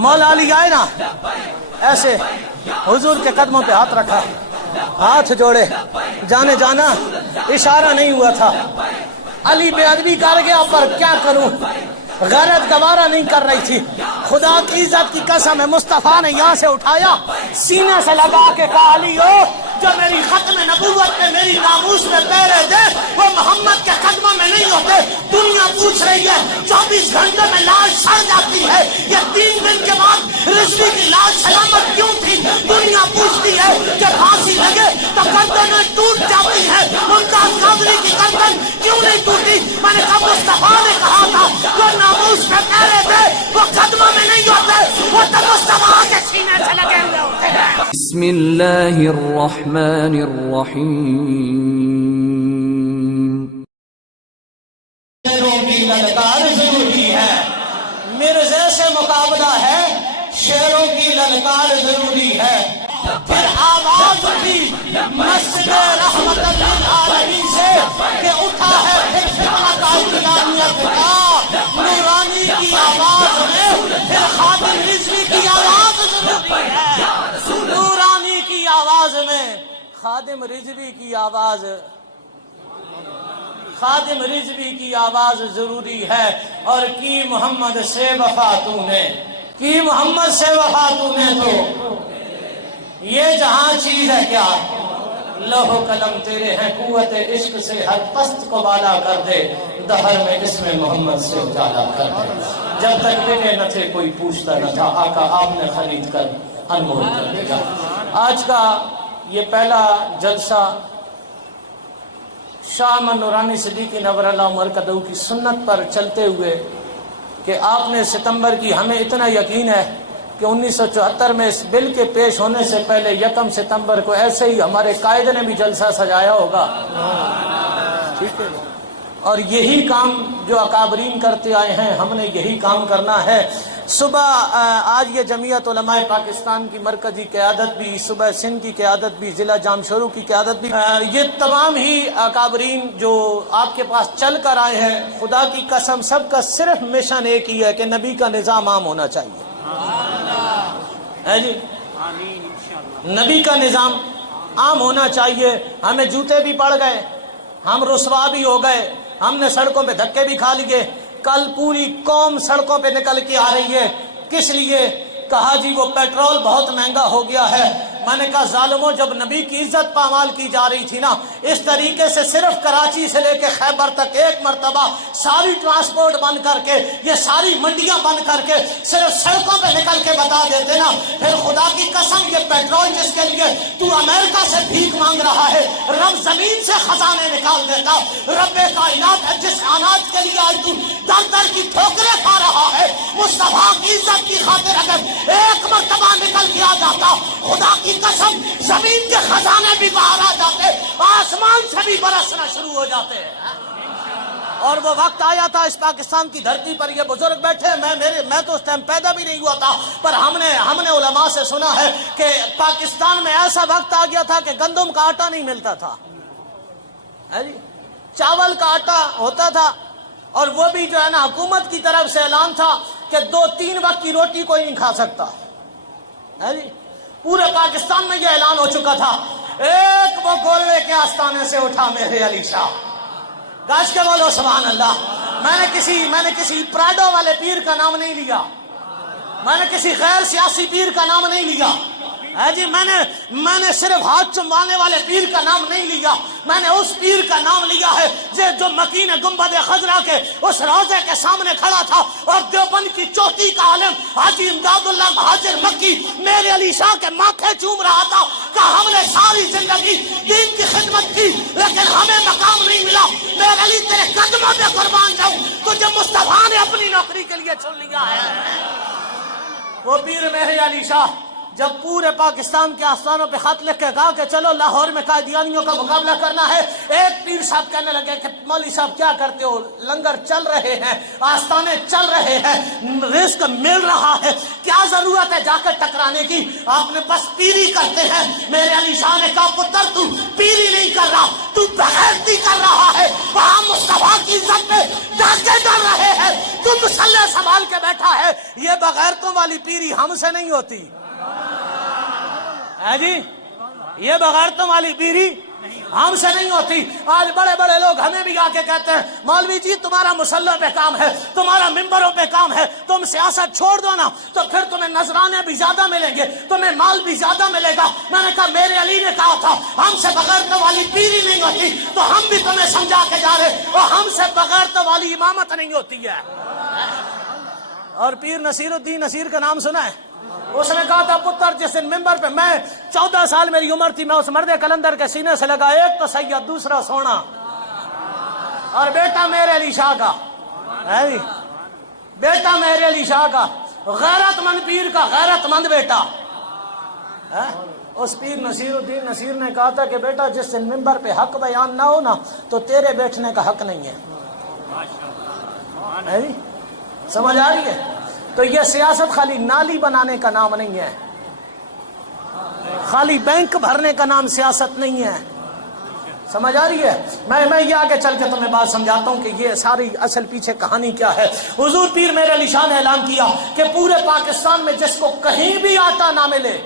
مولا علی آئے نا ایسے حضور کے قدموں پہ ہاتھ رکھا, ہاتھ جوڑے, جانے جانا اشارہ نہیں ہوا تھا. علی بے ادبی کر گیا, پر کیا کروں, غیرت گوارا نہیں کر رہی تھی. خدا کی عزت کی قسم ہے, مصطفیٰ نے یہاں سے اٹھایا, سینے سے لگا کے کہا علی ہو جو میری ختم نبوت میں میری ناموس میں پیرے دے وہ محمد کے قدموں میں نہیں ہوتے. دنیا پوچھ رہی ہے 24 گھنٹے میں لاش سڑ جاتی ہے, یہ 3 دن کے بعد رضوی کی لاش سلامت کیوں تھی؟ دنیا پوچھتی ہے کہ پھانسی لگے تو گردنیں ٹوٹ جاتی ہیں, ممتاز قادری کی گردن کیوں نہیں ٹوٹی؟ میں نے کہا مصطفیٰ نے کہا تھا جو ناموس میں پیرے دے وہ قدموں میں نہیں ہوتے, وہ تو مصطفیٰ کے سینے سے لگے ہوئے ہوتے ہیں. بسم اللہ الرحمن الرحیم. شیروں کی للکار ضروری ہے, مرزے سے مقابلہ ہے, شیروں کی للکار ضروری ہے. پھر آواز اٹھی مسجد رحمت للعالمین سے کہ اٹھا ہے پھر فتنہ قادیانیت کا, نورانی کی آواز میں پھر خادم رضوی کی آواز ضروری ہے. نورانی کی آواز میں خادم رضوی کی آواز, خادم رضوی کی آواز ضروری ہے. اور کی محمد سے وفا تو نے, کی محمد سے وفا تو نے تو یہ جہاں چیز ہے کیا, لوح و قلم تیرے ہیں, قوت عشق سے ہر پست کو بالا کر دے, دہر میں اسم محمد سے اجالا کر دے. جب تک بکے نہ تھے کوئی پوچھتا نہ تھا, آقا آپ نے خرید کر انمول کر دیا. آج کا یہ پہلا جلسہ شاہ احمد نورانی صدیقی نور اللہ مرکزہ کی سنت پر چلتے ہوئے کہ آپ نے ستمبر کی, ہمیں اتنا یقین ہے کہ 1974 میں اس بل کے پیش ہونے سے پہلے 1 ستمبر کو ایسے ہی ہمارے قائد نے بھی جلسہ سجایا ہوگا. ٹھیک ہے, اور یہی کام جو اکابرین کرتے آئے ہیں ہم نے یہی کام کرنا ہے. صبح آج یہ جمعیت علماء پاکستان کی مرکزی قیادت بھی, صبح سندھ کی قیادت بھی, ضلع جام شورو کی قیادت بھی, یہ تمام ہی اکابرین جو آپ کے پاس چل کر آئے ہیں, خدا کی قسم سب کا صرف مشن ایک ہی ہے کہ نبی کا نظام عام ہونا چاہیے. ہے جی, نبی کا نظام عام ہونا چاہیے. ہمیں جوتے بھی پڑ گئے, ہم رسوا بھی ہو گئے, ہم نے سڑکوں پہ دھکے بھی کھا لیے. کل پوری قوم سڑکوں پہ نکل کے آ رہی ہے, کس لیے؟ کہا جی وہ پیٹرول بہت مہنگا ہو گیا ہے. میں نے کہا ظالموں, جب نبی کی عزت پامال کی جا رہی تھی نا, اس طریقے سے صرف کراچی سے لے کے خیبر تک ایک مرتبہ ساری ٹرانسپورٹ بند کر کے, یہ ساری منڈیاں بند کر کے صرف سڑکوں پہ نکل کے بتا دیتے نا, پھر خدا کی قسم یہ پیٹرول جس کے لیے تو امریکہ سے بھیک مانگ رہا ہے, رب زمین سے خزانے نکال دیتا. رب کائنات ہے جس اناج کے لیے آج تو در در کی ٹھوکریں کھا رہا ہے, مصطفیٰ کی عزت کی خاطر اگر ایک مرتبہ نکل کے آ جاتا, خدا کی قسم زمین کے خزانے بھی باہر آ جاتے, آسمان سے بھی برسنا شروع ہو جاتے ہیں. اور وہ وقت آیا تھا اس پاکستان کی دھرتی پر, یہ بزرگ بیٹھے, میں تو اس ٹائم پیدا بھی نہیں ہوا تھا, پر ہم نے علماء سے سنا ہے کہ پاکستان میں ایسا وقت آ گیا تھا کہ گندم کا آٹا نہیں ملتا تھا, چاول کا آٹا ہوتا تھا, اور وہ بھی جو ہے نا حکومت کی طرف سے اعلان تھا کہ 2-3 وقت کی روٹی کوئی نہیں کھا سکتا. پورے پاکستان میں یہ اعلان ہو چکا تھا. ایک وہ گولے کے آستانے سے اٹھا میرے علی شاہ, گاش کے بولو سبحان اللہ. میں نے کسی پراڈو والے پیر کا نام نہیں لیا, میں نے کسی غیر سیاسی پیر کا نام نہیں لیا, ہے جی, میں نے صرف ہاتھ چموانے والے پیر کا نام نہیں لیا, میں نے اس پیر کا نام لیا ہے جو مکین گنبد خضرا کے اس روضے کے سامنے کھڑا تھا اور دیوبند کی چوٹی کا عالم حاجی امداد اللہ مہاجر مکی میرے علی شاہ کے ماتھے چوم رہا تھا کہ ہم نے ساری زندگی دین کی خدمت کی لیکن ہمیں مقام نہیں ملا. میرے علی تیرے قدموں پہ قربان جاؤں, تجھے مصطفیٰ نے اپنی نوکری کے لیے چن لیا ہے. وہ پیر میرے علی شاہ جب پورے پاکستان کے آستانوں پہ خط لکھ کے کہا کہ چلو لاہور میں قادیانیوں کا مقابلہ کرنا ہے, ایک پیر صاحب کہنے لگے کہ مولوی صاحب کیا کرتے ہو, لنگر چل رہے ہیں, آستانے چل رہے ہیں, رزق مل رہا ہے, کیا ضرورت ضرورت ہے جا کر ٹکرانے کی؟ آپ نے بس پیری کرتے ہیں۔ میرے علی شاہ نے کہا پتر تو پیری نہیں کر رہا، تو بغیرتی کر رہا ہے، وہاں مصطفیٰ کی عزت پہ ڈاکے ڈال رہے ہیں، تو مسلح سنبھال کے بیٹھا ہے۔ یہ بغیرتوں والی پیری ہم سے نہیں ہوتی ہے جی، یہ بغیرتوں والی پیری ہم سے نہیں ہوتی۔ آج بڑے بڑے لوگ ہمیں بھی آ کے کہتے ہیں مولوی جی تمہارا مسلح پہ کام ہے، تمہارا ممبروں پہ کام ہے، تم سیاست چھوڑ دو نا تو پھر تمہیں نذرانے بھی زیادہ ملیں گے، تمہیں مال بھی زیادہ ملے گا۔ میں نے کہا میرے علی نے کہا تھا ہم سے بغیرتوں والی پیری نہیں ہوتی، تو ہم بھی تمہیں سمجھا کے جا رہے، اور ہم سے بغیرتوں والی امامت نہیں ہوتی ہے۔ اور پیر نصیر الدین نصیر کا نام سنا ہے؟ اس نے کہا تھا پتر جس دن ممبر پہ، میں 14 سال میری عمر تھی، میں اس مرد کلندر کے سینے سے لگا، ایک تو سید دوسرا سونا، اور بیٹا میرے علی شاہ کا ہے جی، بیٹا میرے علی شاہ کا، غیرت مند پیر کا غیرت مند بیٹا۔ اس پیر نصیر الدین نصیر نے کہا تھا کہ بیٹا جس دن ممبر پہ حق بیان نہ ہو نا تو تیرے بیٹھنے کا حق نہیں ہے جی، سمجھ آ رہی ہے؟ تو یہ سیاست خالی نالی بنانے کا نام نہیں ہے، خالی بینک بھرنے کا نام سیاست نہیں ہے، سمجھ آ رہی ہے؟ میں یہ آگے چل کے تمہیں بات سمجھاتا ہوں کہ یہ ساری اصل پیچھے کہانی کیا ہے۔ حضور پیر میرے علی شاہ نے اعلان کیا کہ پورے پاکستان میں جس کو کہیں بھی آٹا نہ ملے،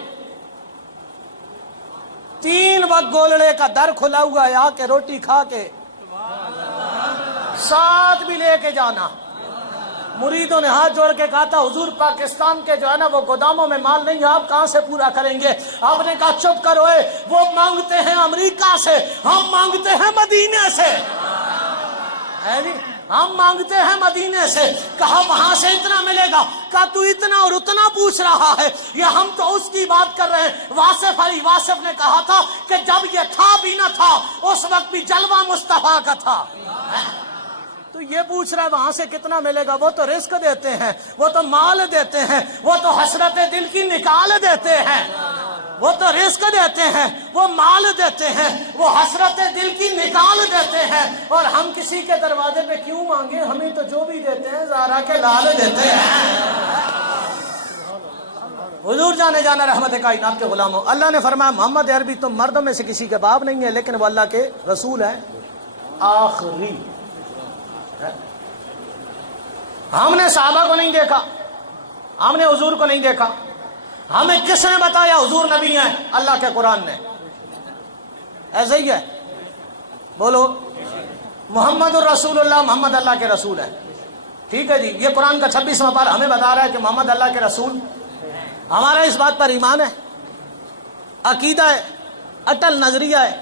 3 وقت گولڑے کا در کھلا ہوا ہے، آ کے روٹی کھا کے ساتھ بھی لے کے جانا۔ مریدوں نے ہاتھ جوڑ کے کہا تھا حضور پاکستان کے جو ہے نا وہ گوداموں میں مال نہیں ہے، آپ کہاں سے پورا کریں گے؟ آپ نے کہا چپ کرو، وہ مانگتے ہیں امریکہ سے، ہم مانگتے ہیں مدینے سے، ہے جی، ہم مانگتے ہیں مدینے سے۔ کہا وہاں سے اتنا ملے گا؟ کہا تو اتنا اور اتنا پوچھ رہا ہے، یا ہم تو اس کی بات کر رہے ہیں۔ واصف علی واصف نے کہا تھا کہ جب یہ تھا بھی نہ تھا اس وقت بھی جلوہ مصطفیٰ کا تھا۔ تو یہ پوچھ رہا ہے وہاں سے کتنا ملے گا؟ وہ تو رزق دیتے ہیں، وہ تو مال دیتے ہیں، وہ تو حسرت دل کی نکال دیتے ہیں، وہ تو رزق دیتے ہیں، وہ مال دیتے ہیں، وہ حسرت دل کی نکال دیتے ہیں۔ اور ہم کسی کے دروازے پہ کیوں مانگے؟ ہمیں تو جو بھی دیتے ہیں زہرا کے لال دیتے ہیں۔ حضور جانے جانا رحمت کائنات کے غلاموں، اللہ نے فرمایا محمد عربی تم مردوں میں سے کسی کے باپ نہیں ہے، لیکن وہ اللہ کے رسول ہیں آخری۔ ہم نے صحابہ کو نہیں دیکھا، ہم نے حضور کو نہیں دیکھا، ہمیں کس نے بتایا حضور نبی ہیں؟ اللہ کے قرآن نے۔ ایسے ہی ہے، بولو محمد الرسول اللہ، محمد اللہ کے رسول ہے، ٹھیک ہے جی۔ یہ قرآن کا 26واں پارہ ہمیں بتا رہا ہے کہ محمد اللہ کے رسول۔ ہمارا اس بات پر ایمان ہے، عقیدہ ہے، اٹل نظریہ ہے،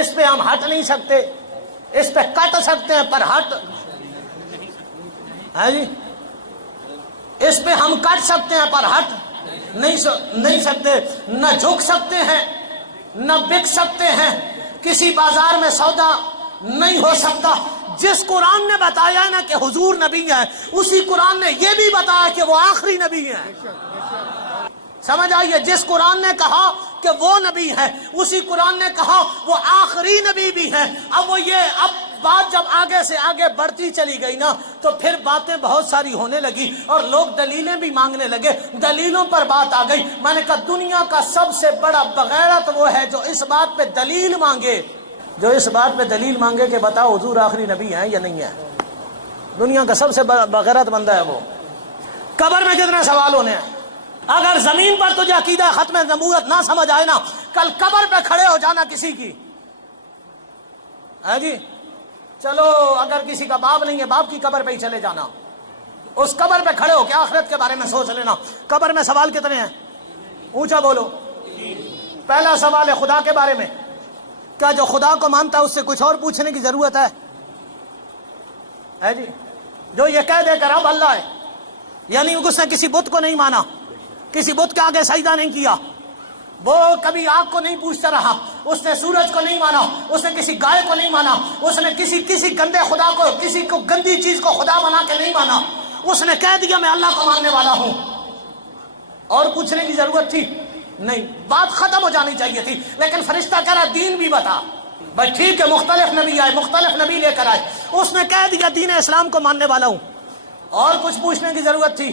اس پہ ہم ہٹ نہیں سکتے، اس پہ کٹ سکتے ہیں پر ہٹ ہے جی، اس پہ ہم کٹ سکتے ہیں پر ہٹ نہیں سکتے، نہ جھک سکتے ہیں نہ بک سکتے ہیں، کسی بازار میں سودا نہیں ہو سکتا۔ جس قرآن نے بتایا نا کہ حضور نبی ہے، اسی قرآن نے یہ بھی بتایا کہ وہ آخری نبی ہے۔ سمجھ آئیے، جس قرآن نے کہا کہ وہ نبی ہے، اسی قرآن نے کہا وہ آخری نبی بھی ہے۔ اب بات جب آگے سے آگے بڑھتی چلی گئی نا تو پھر باتیں بہت ساری ہونے لگی اور لوگ دلیلیں بھی مانگنے لگے، دلیلوں پر بات آ گئی۔ میں نے کہا دنیا کا سب سے بڑا بغیرت وہ ہے جو اس بات پہ دلیل مانگے، جو اس بات پہ دلیل مانگے کہ بتاؤ حضور آخری نبی ہیں یا نہیں ہے۔ دنیا کا سب سے بغیرت بندہ ہے وہ۔ قبر میں کتنے سوال ہونے ہیں؟ اگر زمین پر تجھے عقیدہ ختم نبوت نہ سمجھ آئے نا، کل قبر پہ کھڑے ہو جانا کسی کی ہے جی۔ چلو اگر کسی کا باپ نہیں ہے، باپ کی قبر پہ ہی چلے جانا، اس قبر پہ کھڑے ہو کے آخرت کے بارے میں سوچ لینا۔ قبر میں سوال کتنے ہیں؟ اونچا بولو۔ پہلا سوال ہے خدا کے بارے میں، کیا جو خدا کو مانتا ہے اس سے کچھ اور پوچھنے کی ضرورت ہے جی؟ جو یہ کہہ دے کر اب اللہ ہے، یعنی اس نے کسی بت کو نہیں مانا، کسی بت کے آگے سجدہ نہیں کیا، وہ کبھی آگ کو نہیں پوچھتا رہا، اس نے سورج کو نہیں مانا، اس نے کسی گائے کو نہیں مانا، اس نے کسی گندے خدا کو، کسی کو گندی چیز کو خدا بنا کے نہیں مانا، اس نے کہہ دیا میں اللہ کو ماننے والا ہوں۔ اور پوچھنے کی ضرورت تھی نہیں، بات ختم ہو جانی چاہیے تھی، لیکن فرشتہ کہہ رہا دین بھی بتا۔ بھائی ٹھیک ہے، مختلف نبی آئے، مختلف نبی لے کر آئے، اس نے کہہ دیا دین اسلام کو ماننے والا ہوں، اور کچھ پوچھنے کی ضرورت تھی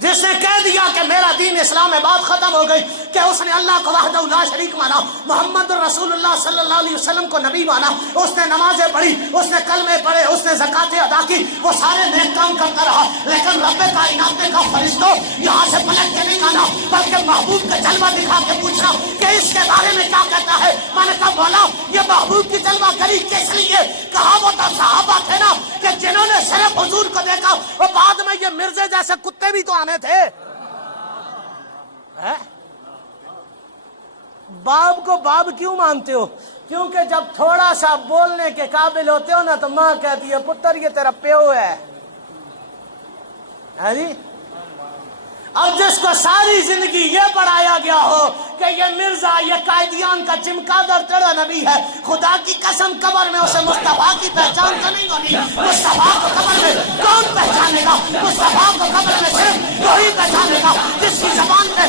جس نے کہہ دیا کہ میرا دین اسلام میں بات ختم ہو گئی، کہ اس نے اللہ کو وحدہ لا شریک مانا، محمد رسول اللہ صلی اللہ علیہ وسلم کو نبی مانا، اس نے نمازیں پڑھی، اس نے کلمے پڑھے، اس نے زکاتیں ادا کی، وہ سارے نیک کام کرتا رہا، لیکن رب کائنات نے کہا فرشتوں یہاں سے پلٹ کے نہیں آنا، بلکہ محبوب کا جلوہ دکھا کے پوچھنا کہ اس کے بارے میں کیا کہتا ہے۔ میں نے کہا مولا یہ محبوب کی جلوہ گری کس لیے؟ کہا وہ تو صحابہ تھے نا کہ جنہوں نے صرف حضور کو دیکھا، اور بعد میں یہ مرزے جیسے کتے بھی تو آنے تھے۔ باپ کو باپ کیوں مانتے ہو؟ کیونکہ جب تھوڑا سا بولنے کے قابل ہوتے ہو نا تو ماں کہتی ہے پتر یہ تیرا پیو ہے جی۔ اب جس کو ساری زندگی یہ پڑھایا گیا ہو کہ یہ مرزا، یہ قائدیان کا چمکادر تیرا نبی ہے، خدا کی قسم قبر میں اسے مصطفیٰ کی پہچان تو نہیں ہوگی۔ مصطفیٰ کو قبر میں کون پہچانے گا؟ مصطفیٰ کو قبر میں صرف وہی پہچانے گا جس کی زبان پہ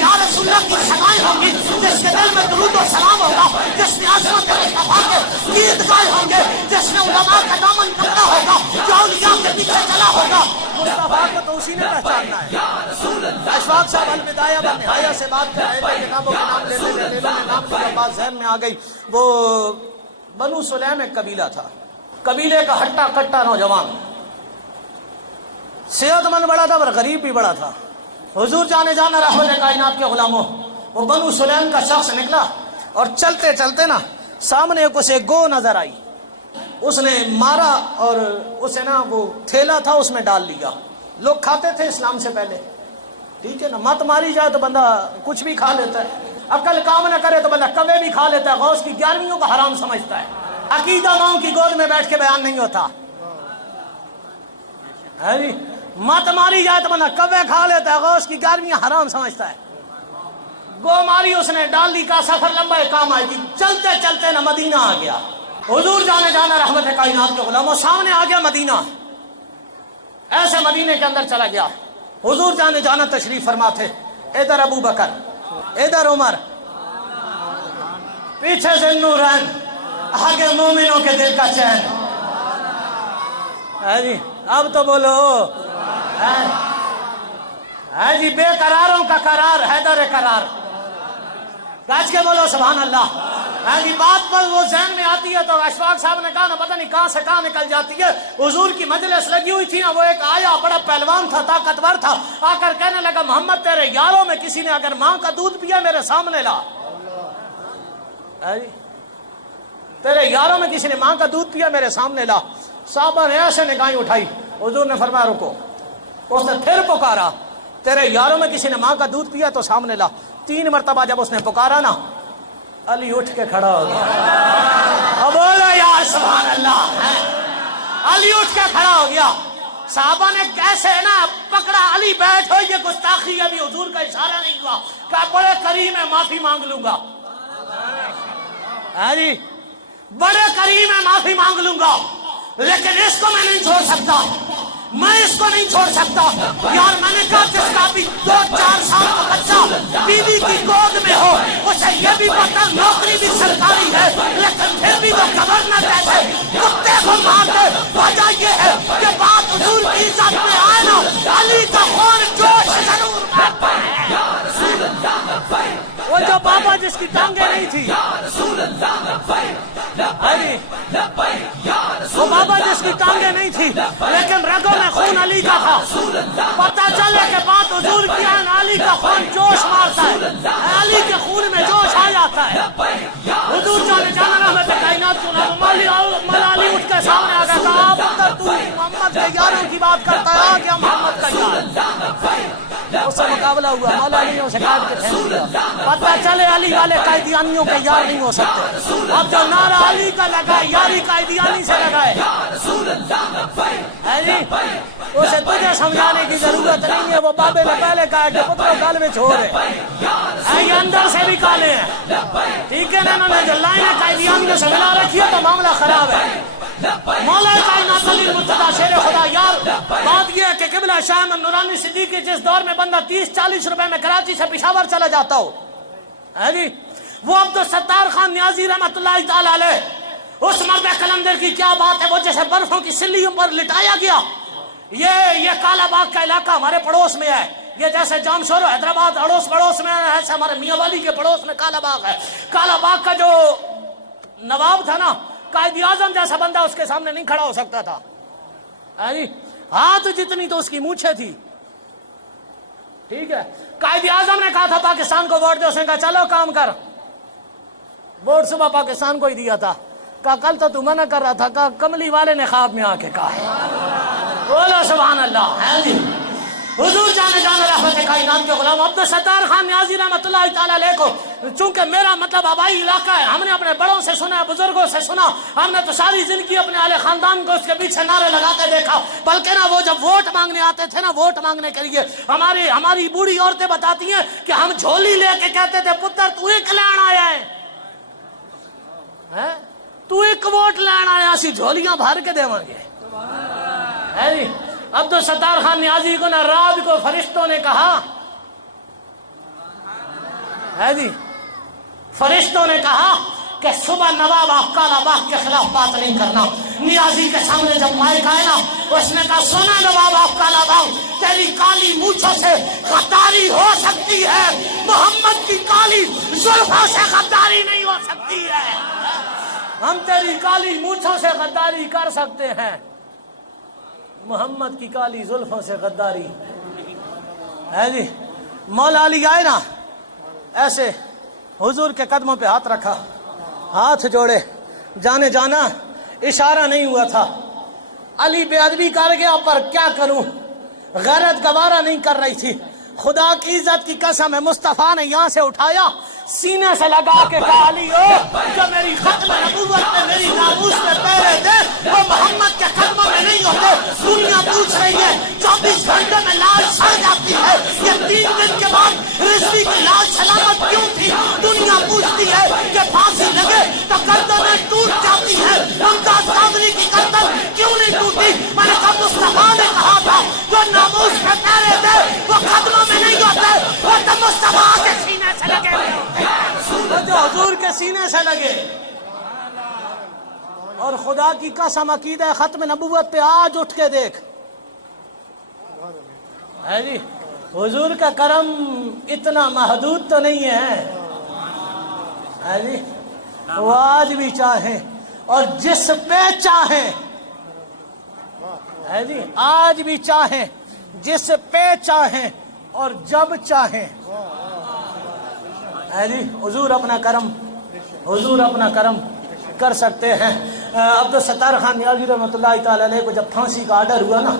یا رسول اللہ کی ثنائیں ہوں گی، جس کے دل میں درود و سلام ہوگا، جس نے عظمت مصطفیٰ کے گیت گائے ہوں گے، جس نے علماء کا دامن پکڑا ہوگا، جو اولیاء کے پیچھے چلا ہوگا۔ مصطفیٰ کو تو اسی نے پہچاننا ہے۔ اشفاق صاحب البدایہ و نہایہ سے بات کر رہے تھے، کتابوں کے نام لیتے لیتے نام کی بات ذہن میں آ گئی۔ وہ بنو سلیم ایک قبیلہ تھا، قبیلے کا ہٹا کٹا نوجوان، صحت مند بڑا تھا اور غریب بھی بڑا تھا۔ حضور جانے جانا رحمت کائنات کے غلاموں، وہ بنو سلیم کا شخص نکلا اور چلتے چلتے نا سامنے اسے گو نظر آئی، اس نے مارا اور اسے نا وہ تھیلا تھا اس میں ڈال لیا۔ لوگ کھاتے تھے اسلام سے پہلے، ٹھیک ہے نا، مت ماری جائے تو بندہ کچھ بھی کھا لیتا ہے، عقل کام نہ کرے تو بندہ کبے بھی کھا لیتا ہے، غوث کی 11ویں کو حرام سمجھتا ہے۔ عقیدہ ماؤں کی گود میں بیٹھ کے بیان نہیں ہوتا ہے جی، مت ماری جائے تو بندہ کبے کھا لیتا ہے، غوث کی 11ویں حرام سمجھتا ہے۔ گو ماری اس نے، ڈال لی کا سفر لمبا ہے، کام آئے گی۔ چلتے چلتے نا مدینہ آ گیا، حضور جانے جانا رحمت کائنات کے غلاموں، سامنے آ گیا مدینہ، ایسے مدینے کے اندر چلا گیا۔ حضور جانے جانا تشریف فرما تھے، ادھر ابو بکر، ادھر عمر، پیچھے سے نورین، آگے مومنوں کے دل کا چین ہے جی۔ اب تو بولو ہے جی، بے قراروں کا قرار، حیدر قرار، گاج کے بولو سبحان اللہ ہے جی۔ بات پر وہ ذہن میں آتی ہے تو اشفاق صاحب نے کہا نا پتہ نہیں کہاں سے کہاں نکل جاتی ہے۔ حضور کی مجلس لگی ہوئی تھی نا، وہ ایک آیا بڑا پہلوان تھا، طاقتور تھا، آ کر کہنے لگا محمد تیرے یاروں میں کسی نے اگر ماں کا دودھ پیا میرے سامنے لا، تیرے یاروں میں کسی نے ماں کا دودھ پیا میرے سامنے لا۔ صحابہ نے ایسے نگاہیں اٹھائی، حضور نے فرمایا رکو۔ اس نے پھر پکارا، تیرے یاروں میں کسی نے ماں کا دودھ پیا تو سامنے لا۔ 3 مرتبہ جب اس نے پکارا نا، علی اٹھ کے کھڑا ہو گیا، اب بولو یار سبحان اللہ، علی اٹھ کے کھڑا ہو گیا۔ صحابہ نے کیسے نا پکڑا، علی بیٹھو، یہ گستاخی، ابھی حضور کا اشارہ نہیں ہوا، کہا بڑے کریم ہے معافی مانگ لوں گا، جی بڑے کریم ہے معافی مانگ لوں گا، لیکن اس کو میں نہیں چھوڑ سکتا، میں اس کو نہیں چھوڑ سکتا یار۔ میں نے کہا جس کا بھی 2-4 سال کا بچہ بیوی کی گود میں ہو، اسے یہ بھی پتا نوکری بھی سرکاری ہے، لیکن پھر بھی وہ گورنر جیسے کتے کو مارتے۔ وجہ یہ ہے کہ بات حضور کی عزت میں آئے نا، علی کا خون جوش ضرور مارتا ہے۔ وہ جو بابا جس کی ٹانگیں نہیں تھی، وہ بابا جس کی ٹانگیں نہیں تھی لیکن رگوں میں خون علی کا تھا، پتہ چلے کہ بات حضور کی ہے، علی کا خون جوش مارتا ہے، علی کے خون میں جوش آ جاتا ہے۔ حضور جانے جانا رحمت کائنات کو مولا علی اٹھ کے سامنے آ گیا، کہا پتر تو محمد کے یاروں کی بات کرتا ہے، آ گیا محمد کا یار۔ اس سے مقابلہ ہوا، مولا علی نے اسے کاٹ کے پھینک دیا۔ پتہ چلے علی والے قائدیانیوں کے یار نہیں ہو سکتے۔ اب جو نعرہ علی کا لگا، یاری قائدیانی سے لگائے ہے جی، اسے تجھے سمجھانے کی ضرورت نہیں ہے، وہ بابے نے پہلے کہا کہ پتروں گل میں چھوڑ ہے، یہ اندر سے بھی کالے ہیں، ٹھیک ہے نا، انہوں نے جو لائنیں قائدیانیوں سے ملا رکھی ہے تو معاملہ خراب ہے۔ مولا کائنات علی مرتضیٰ شیر خدا یار، بات یہ ہے کہ قبلہ شاہ احمد نورانی صدیقی جس دور میں بندہ 30-40 روپے میں کراچی سے پشاور چلا جاتا ہو ہے جی، وہ عبدالستار خان نیازی رحمت اللہ تعالی علیہ، اس مرد قلندر کی کیا بات ہے، وہ جیسے برفوں کی سلیوں پر لٹایا گیا، یہ کالا باغ کا علاقہ ہمارے پڑوس میں ہے، یہ جیسے جامشور حیدرآباد اڑوس پڑوس میں ہے، ایسے ہمارے میاں والی کے پڑوس میں کالا باغ ہے۔ کالا باغ کا جو نواب تھا نا، قائد اعظم جیسا بندہ اس کے سامنے نہیں کھڑا ہو سکتا تھا، ہاتھ جتنی تو اس کی مونچھیں تھی، ٹھیک ہے۔ قائد اعظم نے کہا تھا پاکستان کو ووٹ دے، اس نے کہا چلو کام کر، ووٹ صبح پاکستان کو ہی دیا تھا۔ کہا کل تو منع کر رہا تھا، کہا کملی والے نے خواب میں آ کے کہا، بولو سبحان اللہ۔ ہے جی حضور جانے رحمت کائنات کے غلام عبدالستار خان نیازی رحمۃ اللہ تعالی علیہ کو، چونکہ میرا مطلب آبائی علاقہ ہے، ہم نے اپنے بڑوں سے سنا، بزرگوں سے سنا، ہم نے تو ساری زندگی اپنے اہل خاندان کو اس کے پیچھے نعرے لگاتے دیکھا، بلکہ نا وہ جب ووٹ مانگنے آتے تھے نا، ووٹ مانگنے کے لیے ہماری بوڑھی عورتیں بتاتی ہیں کہ ہم جھولی لے کے کہتے تھے پتر تو ایک لین آیا ہے، تو ایک ووٹ لین آیا، اسی جھولیاں بھر کے دیواں گے۔ ہے جی عبدالستار خان نیازی کو نہ رات کو فرشتوں نے کہا، ہے جی فرشتوں نے کہا کہ صبح نواب آپ کالا باغ کے خلاف بات نہیں کرنا۔ نیازی کے سامنے جب مائک آئے نا، اس نے کہا سنا نواب آپ کالا باغ، تیری کالی مونچھوں سے غداری ہو سکتی ہے، محمد کی کالی زلفوں سے غداری نہیں ہو سکتی ہے۔ ہم تیری کالی مونچھوں سے غداری کر سکتے ہیں، محمد کی کالی زلفوں سے غداری ہے جی۔ مولا علی آئے نا، ایسے حضور کے قدموں پہ ہاتھ رکھا، ہاتھ جوڑے، جانے جانا اشارہ نہیں ہوا تھا۔ علی بے ادبی کر گیا، پر کیا کروں، غیرت گوارا نہیں کر رہی تھی۔ خدا کی عزت کی قسم ہے، مصطفیٰ نے یہاں سے اٹھایا، سینے سے لگا کے کہا علی جو میری ختم نبوت میں میری ناموس میں پہرے دے وہ محمد کے قدموں میں نہیں ہوتے۔ دنیا پوچھ رہی ہے 24 گھنٹے میں لاش سڑ جاتی ہے، یہ 3 دن کے بعد رضوی کی لاش سلامت کیوں تھی؟ دنیا پوچھتی ہے کہ پھانسی لگے تو گردنیں ٹوٹ جاتی ہے، ممتاز قادری کی گردن کیوں نہیں ٹوٹی؟ میں نے کہا مصطفیٰ نے کہا تھا جو ناموس میں پہرے دے وہ قدموں میں نہیں ہوتے، وہ تو مصطفیٰ کے سینے سے لگے ہوئے ہوتے، جو حضور کے سینے سے لگے۔ اور خدا کی قسم عقیدہ ختم نبوت پہ آج اٹھ کے دیکھ، ہے جی حضور کا کرم اتنا محدود تو نہیں ہے جی، وہ آج بھی چاہیں اور جس پہ چاہیں، ہے جی آج بھی چاہیں، جس پہ چاہیں اور جب چاہیں، ہے جی حضور اپنا کرم کر سکتے ہیں۔ عبدالستار خان نیازی رحمۃ اللہ تعالی علیہ کو جب پھانسی کا آرڈر ہوا نا،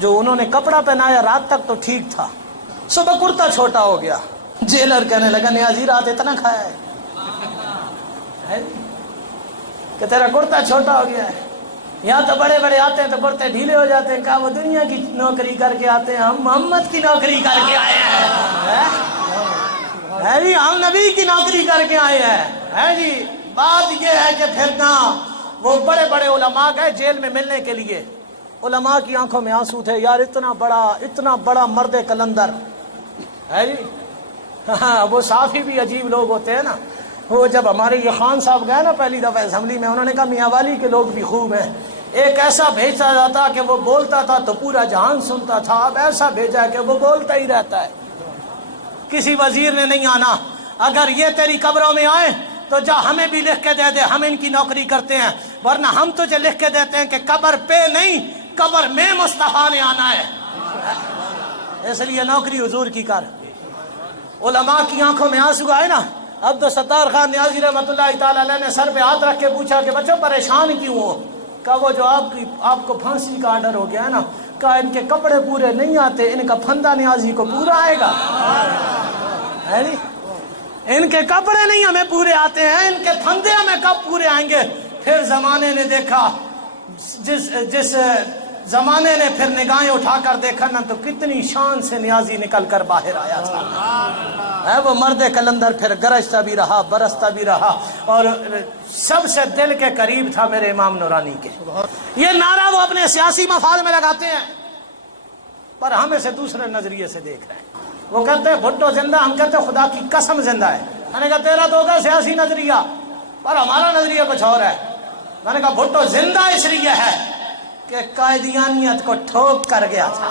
جو انہوں نے کپڑا پہنایا رات تک تو ٹھیک تھا، صبح کرتا چھوٹا ہو گیا، جیلر کہنے لگا نیازی رات اتنا کھایا ہے کہ تیرا کرتا چھوٹا ہو گیا ہے؟ یہاں تو بڑے بڑے آتے ہیں تو کرتے ڈھیلے ہو جاتے ہیں۔ کہا وہ دنیا کی نوکری کر کے آتے ہیں، ہم محمد کی نوکری کر کے آئے ہیں، ہے جی ہم نبی کی نوکری کر کے آئے ہیں، ہے جی۔ بات یہ ہے کہ پھر نا وہ بڑے بڑے علماء گئے جیل میں ملنے کے لیے، علماء کی آنکھوں میں آنسو تھے، یار اتنا بڑا مرد کلندر، ہے جی ہاں وہ صافی بھی عجیب لوگ ہوتے ہیں نا۔ وہ جب ہمارے یہ خان صاحب گئے نا پہلی دفعہ اسمبلی میں، انہوں نے کہا میاں والی کے لوگ بھی خوب ہیں، ایک ایسا بھیجا جاتا کہ وہ بولتا تھا تو پورا جہان سنتا تھا، اب ایسا بھیجا کہ وہ بولتا ہی رہتا ہے، کسی وزیر نے نہیں آنا۔ اگر یہ تیری قبروں میں آئے تو جا ہمیں بھی لکھ کے دے دے، ہم ان کی نوکری کرتے ہیں، ورنہ ہم تجھے لکھ کے دیتے ہیں کہ قبر پہ نہیں قبر میں مصطفیٰ نے آنا ہے، اس لیے نوکری حضور کی کر۔ علماء کی آنکھوں میں آنسو آئے نا، عبدالستار خان نیازی رحمۃ اللہ تعالی علیہ نے سر پہ ہاتھ رکھ کے پوچھا کہ بچوں پریشان کیوں ہو؟ کہا وہ جو آپ کو پھانسی کا آرڈر ہو گیا ہے نا، کہا ان کے کپڑے پورے نہیں آتے، ان کا پھندا نیازی کو پورا آئے گا، ہے نہیں؟ ان کے کپڑے نہیں ہمیں پورے آتے ہیں، ان کے پھندے ہمیں کب پورے آئیں گے؟ پھر زمانے نے دیکھا، جس زمانے نے پھر نگاہیں اٹھا کر دیکھا نا تو کتنی شان سے نیازی نکل کر باہر آیا تھا، وہ مرد کلندر پھر گرجتا بھی رہا، برستا بھی رہا، اور سب سے دل کے قریب تھا میرے امام نورانی کے۔ یہ نعرہ وہ اپنے سیاسی مفاد میں لگاتے ہیں، پر ہم اسے دوسرے نظریے سے دیکھ رہے ہیں۔ وہ کہتے ہیں بھٹو زندہ، ہم کہتے ہیں خدا کی قسم زندہ ہے۔ میں نے کہا تیرا تو ہوگا سیاسی نظریہ، پر ہمارا نظریہ کچھ اور ہے۔ میں نے کہا بھٹو زندہ اس لیے ہے کہ قائدیانیت کو ٹھوک کر گیا تھا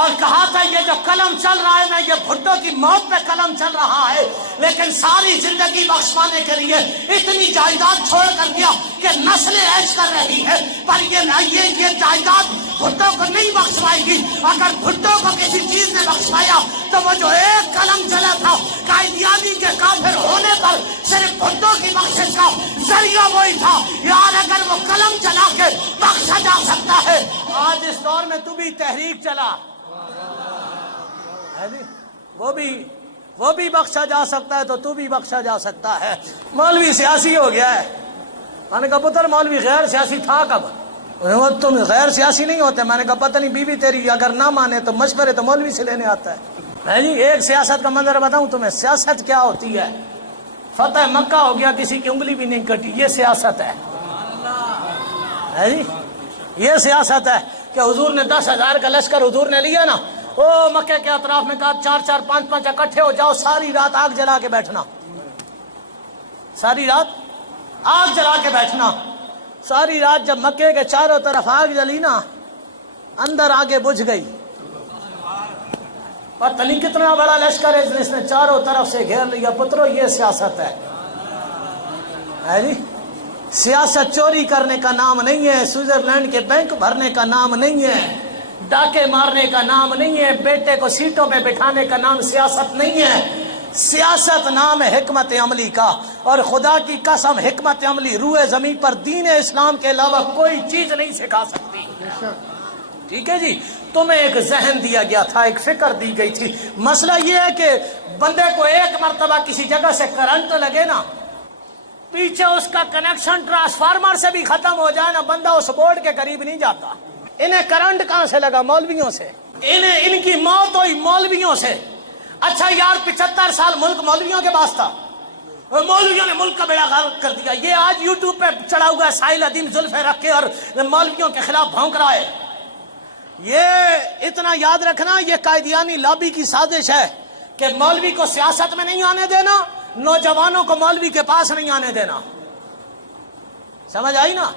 اور کہا تھا یہ جو قلم چل رہا ہے نا یہ بھٹو کی موت پہ قلم چل رہا ہے، لیکن ساری زندگی بخشوانے کے لیے اتنی جائیداد چھوڑ کر گیا کہ نسلیں عیش کر رہی ہے، پر یہ جائیداد بھٹو کو نہیں بخشوائے گی۔ اگر بھٹو کو کسی چیز نے بخشوایا تو وہ جو ایک قلم چلا تھا قائدیانی کے کافر ہونے پر صرف بھٹو کی بخشش کا ذریعہ وہی تھا۔ یار اگر وہ قلم چلا کے بخشا جا سکتا ہے، آج اس دور میں تو بھی تحریک چلا، وہ بھی بخشا جا سکتا ہے تو تو بھی بخشا جا سکتا ہے۔ مولوی سیاسی ہو گیا ہے۔ میں نے کہا پتر مولوی غیر سیاسی تھا کب؟ تم غیر سیاسی نہیں ہوتے۔ میں نے کہا پتہ نہیں بیوی تیری اگر نہ مانے تو مشورے تو مولوی سے لینے آتا ہے۔ جی ایک سیاست کا منظر بتاؤں تمہیں، سیاست کیا ہوتی ہے؟ فتح مکہ ہو گیا، کسی کی انگلی بھی نہیں کٹی، یہ سیاست ہے جی، یہ سیاست ہے کہ حضور نے 10,000 کا لشکر حضور نے لیا نا، او مکہ کے اطراف میں کہا 4-4 5-5 اکٹھے ہو جاؤ، ساری رات آگ جلا کے بیٹھنا، ساری رات آگ جلا کے بیٹھنا۔ ساری رات جب مکے کے چاروں طرف آگ جلی نا، اندر آگے بجھ گئی، پتہ نہیں کتنا بڑا لشکر ہے جس نے چاروں طرف سے گھیر لیا۔ پترو یہ سیاست ہے جی، سیاست چوری کرنے کا نام نہیں ہے، سوئٹزرلینڈ کے بینک بھرنے کا نام نہیں ہے، ڈاکے مارنے کا نام نہیں ہے، بیٹے کو سیٹوں پہ بٹھانے کا نام سیاست نہیں ہے۔ سیاست نام ہے حکمت عملی کا، اور خدا کی قسم حکمت عملی روئے زمین پر دین اسلام کے علاوہ کوئی چیز نہیں سکھا سکتی۔ ٹھیک ہے جی، تمہیں ایک ذہن دیا گیا تھا، ایک فکر دی گئی تھی۔ مسئلہ یہ ہے کہ بندے کو ایک مرتبہ کسی جگہ سے کرنٹ لگے نا، پیچھے اس کا کنیکشن ٹرانسفارمر سے بھی ختم ہو جائے نا، بندہ اس بورڈ کے قریب نہیں جاتا۔ انہیں کرنٹ کہاں سے لگا؟ مولویوں سے۔ ان کی موت ہوئی مولویوں سے۔ اچھا یار 75 سال ملک مولویوں کے پاس تھا، مولویوں نے ملک کا بیڑا غرق کر دیا۔ یہ آج یوٹیوب پہ چڑھا ہوا ہے ساحل عدیم زلفیں رکھ کے اور مولویوں کے خلاف بھونک رہا ہے۔ یہ اتنا یاد رکھنا، یہ قائدیانی لابی کی سازش ہے کہ مولوی کو سیاست میں نہیں آنے دینا، نوجوانوں کو مولوی کے پاس نہیں آنے دینا۔ سمجھ آئی نا؟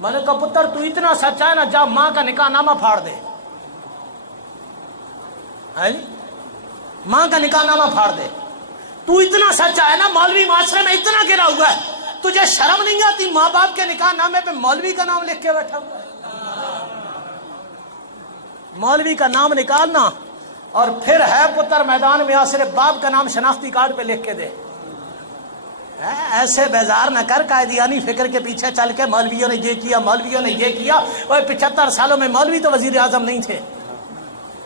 میں نے کہا پتر تو اتنا سچا ہے نا، جا ماں کا نکاح نامہ پھاڑ دے، ماں کا نکاح نامہ پھاڑ دے۔ تو اتنا سچا ہے نا، مولوی معاشرے میں اتنا گرا ہوا ہے، تجھے شرم نہیں آتی ماں باپ کے نکاح نامے پہ مولوی کا نام لکھ کے بیٹھا ہوا ہے؟ مولوی کا نام نکالنا اور پھر ہے پتر میدان میں آ صرف باپ کا نام شناختی کارڈ پہ لکھ کے دے۔ ایسے بیزار نہ کر، قائدیانی فکر کے پیچھے چل کے مولویوں نے یہ کیا، مولویوں نے یہ کیا۔ اور 75 سالوں میں مولوی تو وزیر اعظم نہیں تھے،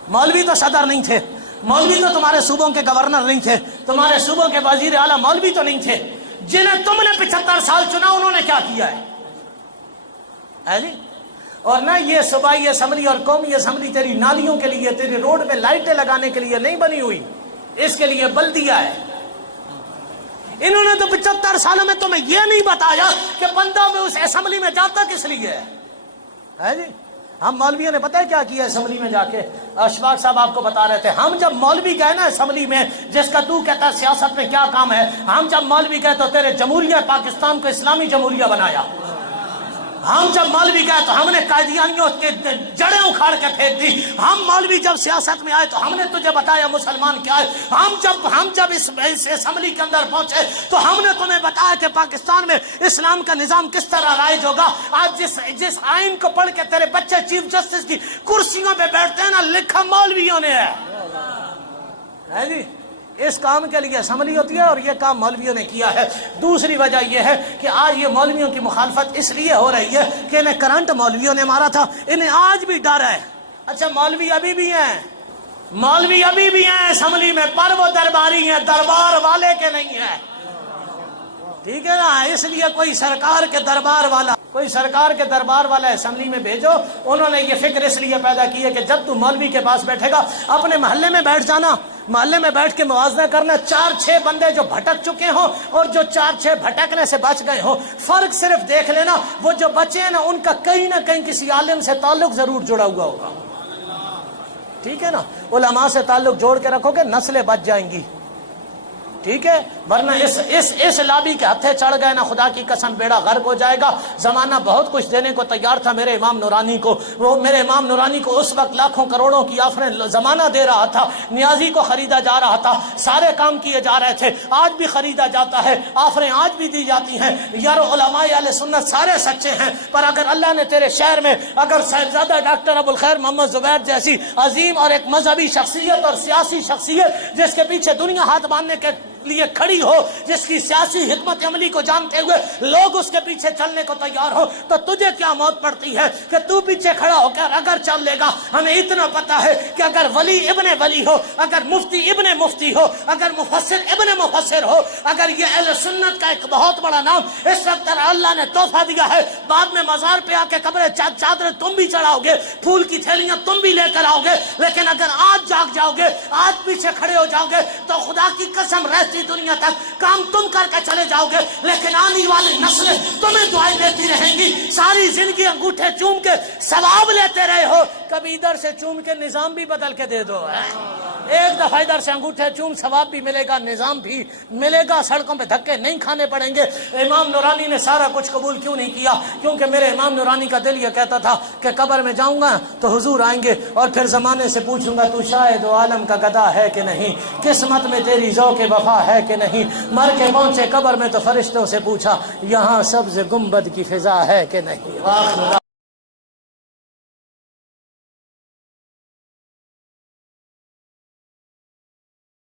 مولوی تو صدر نہیں تھے، مولوی تو تمہارے صوبوں کے گورنر نہیں تھے، تمہارے صوبوں کے وزیر اعلیٰ مولوی تو نہیں تھے۔ جنہیں تم نے 75 سال چنا انہوں نے کیا کیا ہے جی؟ اور نہ یہ صوبائی اسمبلی اور قومی اسمبلی تیری نالیوں کے لیے، تیری روڈ پہ لائٹیں لگانے کے لیے نہیں بنی ہوئی، اس کے لیے بلدیہ ہے۔ انہوں نے تو 75 سالوں میں تمہیں یہ نہیں بتایا کہ بندہ میں اس اسمبلی میں جاتا کس لیے ہے جی؟ ہم مولویوں نے پتہ ہے کیا کیا اسمبلی میں جا کے؟ اشفاق صاحب آپ کو بتا رہے تھے، ہم جب مولوی گئے نا اسمبلی میں، جس کا تو کہتا ہے سیاست میں کیا کام ہے، ہم جب مولوی گئے تو تیرے جمہوریہ پاکستان کو اسلامی جمہوریہ بنایا۔ ہم جب مولوی گئے تو ہم نے قائدیانیوں کے جڑیں اکھاڑ کے پھینک دی۔ ہم مولوی جب سیاست میں آئے تو ہم نے تجھے بتایا مسلمان کیا ہے۔ ہم جب اس اسمبلی کے اندر پہنچے تو ہم نے تمہیں بتایا کہ پاکستان میں اسلام کا نظام کس طرح رائج ہوگا۔ آج جس آئین کو پڑھ کے تیرے بچے چیف جسٹس کی کرسیوں پہ بیٹھتے ہیں نا، لکھا مولویوں نے ہے جی۔ اس کام کے لیے اسمبلی ہوتی ہے اور یہ کام مولویوں نے کیا ہے۔ دوسری وجہ یہ ہے کہ آج یہ مولویوں کی مخالفت اس لیے ہو رہی ہے کہ انہیں کرنٹ مولویوں نے مارا تھا، انہیں آج بھی ڈر ہے۔ اچھا مولوی ابھی بھی ہیں، مولوی ابھی بھی ہیں اسمبلی میں، پر وہ درباری ہیں، دربار والے کے نہیں ہیں، ٹھیک ہے نا؟ اس لیے کوئی سرکار کے دربار والا اسمبلی میں بھیجو۔ انہوں نے یہ فکر اس لیے پیدا کی ہے کہ جب تو مولوی کے پاس بیٹھے گا، اپنے محلے میں بیٹھ جانا، محلے میں بیٹھ کے موازنہ کرنا، 4-6 بندے جو بھٹک چکے ہوں اور جو 4-6 بھٹکنے سے بچ گئے ہوں، فرق صرف دیکھ لینا، وہ جو بچے ہیں نا ان کا کہیں نہ کہیں کسی عالم سے تعلق ضرور جڑا ہوا ہوگا، ٹھیک ہے نا؟ علماء سے تعلق جوڑ کے رکھو گے، نسلیں بچ جائیں گی۔ ٹھیک ہے، ورنہ اس لابی کے ہتھے چڑھ گئے نا، خدا کی قسم بیڑا غرق ہو جائے گا۔ زمانہ بہت کچھ دینے کو تیار تھا میرے امام نورانی کو، وہ میرے امام نورانی کو اس وقت لاکھوں کروڑوں کی آفریں زمانہ دے رہا تھا، نیازی کو خریدا جا رہا تھا، سارے کام کیے جا رہے تھے، آج بھی خریدا جاتا ہے، آفریں آج بھی دی جاتی ہیں۔ یار علماء اہل سنت سارے سچے ہیں، پر اگر اللہ نے تیرے شہر میں اگر صاحبزادہ ڈاکٹر ابوالخیر محمد زبیر جیسی عظیم اور ایک مذہبی شخصیت اور سیاسی شخصیت جس کے پیچھے دنیا ہاتھ باندھنے کے لیے کھڑی ہو، جس کی سیاسی حکمت عملی کو جانتے ہوئے لوگ اس کے پیچھے چلنے کو تیار ہو، تو تجھے کیا موت پڑتی ہے کہ تو پیچھے کھڑا ہو کر اگر چل لے گا؟ ہمیں اتنا پتا ہے کہ اگر ولی ابن ولی ہو، اگر مفتی ابن مفتی ہو، اگر مفسر ابن مفسر ہو، اگر یہ اہل سنت کا ایک بہت بڑا نام اس وقت اللہ نے تحفہ دیا ہے، بعد میں مزار پہ آ کے قبر چادر تم بھی چڑھاؤ گے، پھول کی تھیلیاں تم بھی لے کر آؤ گے، لیکن اگر آج جاگ جاؤ گے، آج پیچھے کھڑے ہو جاؤ گے، تو خدا کی قسم رہتی دنیا تک کام تم کر کے چلے جاؤ گے، لیکن آنے والی نسلیں تمہیں دعائیں دیتی رہیں گی۔ ساری زندگی انگوٹھے چوم کے ثواب لیتے رہے ہو، کبھی ادھر سے چوم کے نظام بھی بدل کے دے دو، ایک دفعہ ادھر سے انگوٹھے چوم، ثواب بھی ملے گا، نظام بھی ملے گا، سڑکوں پہ دھکے نہیں کھانے پڑیں گے۔ امام نورانی نے سارا کچھ قبول کیوں نہیں کیا؟ کیونکہ میرے امام نورانی کا دل یہ کہتا تھا کہ قبر میں جاؤں گا تو حضور آئیں گے اور پھر زمانے سے پوچھوں گا تو شاہد و عالم کا گدا ہے کہ نہیں، قسمت میں تیری ذوق وفا ہے کہ نہیں۔ مر کے پہنچے قبر میں تو فرشتوں سے پوچھا یہاں سبز گنبد کی فضا ہے کہ نہیں۔